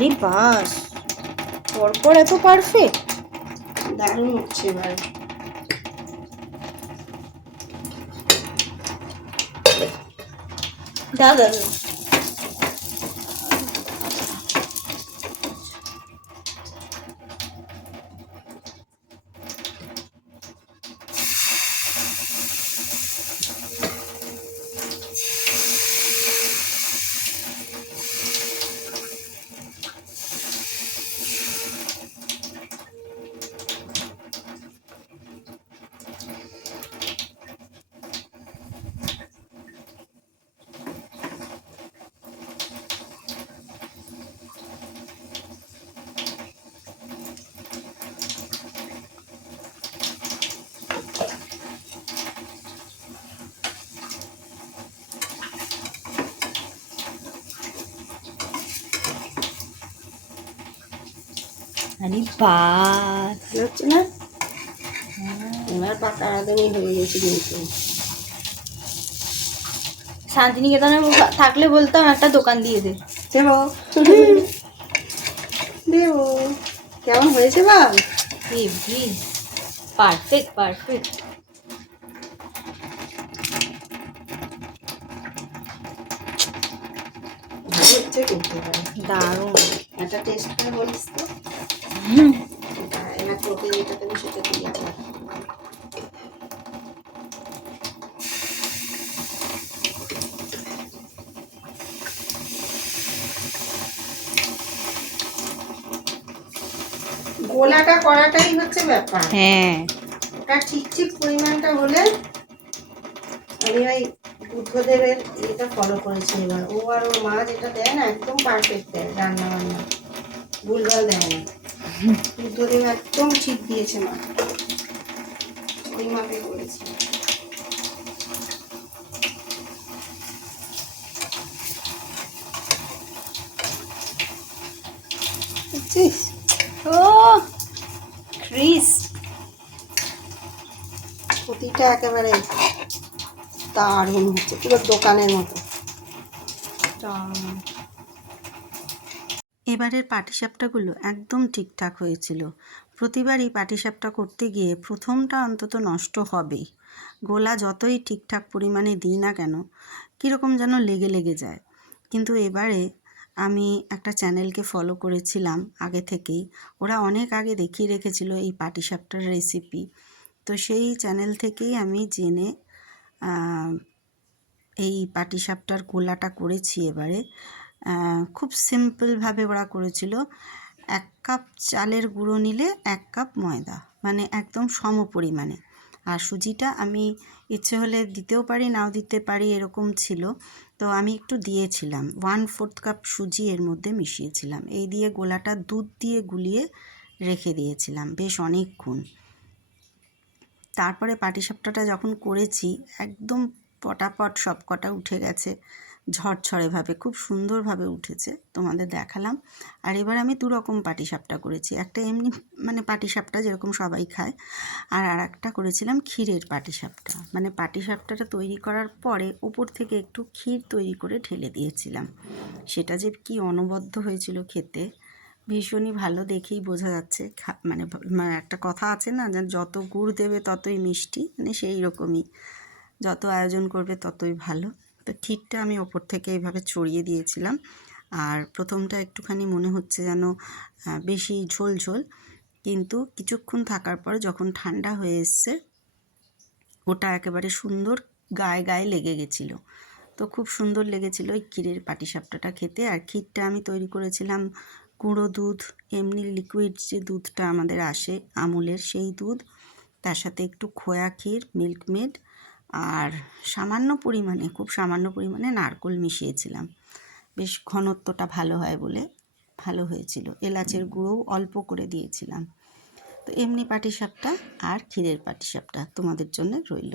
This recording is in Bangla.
আরে বাস, পরপর এত পারফেক্ট, দারুণ হচ্ছে এবার। দাদা আরে বাস হচ্ছে না? এবার পাকা আদমি হয়ে গেছে কিন্তু। শান্তিনিকেতনে থাকলে বলতাম একটা দোকান দিয়ে দে। দেবো দেবো। কেমন হয়েছে বাব? Heavy, perfect perfect. ভালো হচ্ছে কিন্তু দারুণ। একটা টেস্ট করে বলিস তো। এবার তোকে যেটা দেবো সেটা দিয়ে আবার। গোলাটা করাটাই হচ্ছে ব্যাপার। হ্যাঁ, ওটা ঠিক ঠিক পরিমাণটা হলে। আমি ওই বুদ্ধদেবের এটা ফলো করেছি এবার। ও আর ওর মা যেটা দেয় না একদম পারফেক্ট দেয়, রান্না বান্না ভুলভাল দেয় না। বুদ্ধদেব একদম ঠিক দিয়েছে মা, ওই মাপে করেছি। বুঝছিস? ও ক্রিস, প্রতিটা একেবারে দারুণ হচ্ছে, পুরো দোকানের মতো। এবারের পাটিসাপটাগুলো একদম ঠিকঠাক হয়েছিল। প্রতিবারই পাটিসাপটা করতে গিয়ে প্রথমটা অন্তত নষ্ট হবেই। গোলা যতই ঠিকঠাক পরিমাণে দিই না কেন, কীরকম যেন লেগে লেগে যায়। কিন্তু এবারে আমি একটা চ্যানেলকে ফলো করেছিলাম আগে থেকেই। ওরা অনেক আগে দেখিয়ে রেখেছিল এই পাটিসাপটার রেসিপি। তো সেই চ্যানেল থেকেই আমি জেনে এই পাটিসাপটার গোলাটা করেছি এবারে। খুব সিম্পলভাবে ওরা করেছিল। 1 কাপ চালের গুঁড়ো নিলে 1 কাপ ময়দা, মানে একদম সম পরিমাণে। আর সুজিটা আমি ইচ্ছে হলে দিতেও পারি, নাও দিতে পারি, এরকম ছিল। তো আমি একটু দিয়েছিলাম, 1/4 কাপ সুজি এর মধ্যে মিশিয়েছিলাম। এই দিয়ে গোলাটা দুধ দিয়ে গুলিয়ে রেখে দিয়েছিলাম বেশ অনেকক্ষণ। তারপরে পাটিসাপটাটা যখন করেছি একদম পটাপট সব কটা উঠে গেছে, ঝরঝরেভাবে, খুব সুন্দরভাবে উঠেছে, তোমাদের দেখালাম। আর এবার আমি 2 রকম পাটিসাপটা করেছি। একটা এমনি মানে পাটিসাপটা যেরকম সবাই খায়, আর আরেকটা করেছিলাম ক্ষীরের পাটিসাপটা। মানে পাটিসাপটাটা তৈরি করার পরে ওপর থেকে একটু ক্ষীর তৈরি করে ঢেলে দিয়েছিলাম। সেটা যে কি অনবদ্য হয়েছিল খেতে, ভীষণই ভালো, দেখেই বোঝা যাচ্ছে। মানে একটা কথা আছে না, যে যত গুড় দেবে ততই মিষ্টি, মানে সেই রকমই, যত আয়োজন করবে ততই ভালো। তো ক্ষীরটা আমি ওপর থেকে এইভাবে ছড়িয়ে দিয়েছিলাম। আর প্রথমটা একটুখানি মনে হচ্ছে যেন বেশি ঝোল ঝোল, কিন্তু কিছুক্ষণ থাকার পর যখন ঠান্ডা হয়ে এসছে, ওটা একেবারে সুন্দর গায়ে গায়ে লেগে গেছিলো। তো খুব সুন্দর লেগেছিলো এই ক্ষীরের পাটিসাপটাটা খেতে। আর ক্ষীরটা আমি তৈরি করেছিলাম গুঁড়ো দুধ, এমনি লিকুইড যে দুধটা আমাদের আসে আমুলের, সেই দুধ, তার সাথে একটু খোয়া ক্ষীর, মিল্কমেড, আর সামান্য পরিমাণে, খুব সামান্য পরিমাণে নারকেল মিশিয়েছিলাম। বেশ ঘনত্বটা ভালো হয় বলে ভালো হয়েছিল। এলাচের গুঁড়োও অল্প করে দিয়েছিলাম। তো এমনি পাটিসাপটা আর ক্ষীরের পাটিসাপটা তোমাদের জন্য রইল।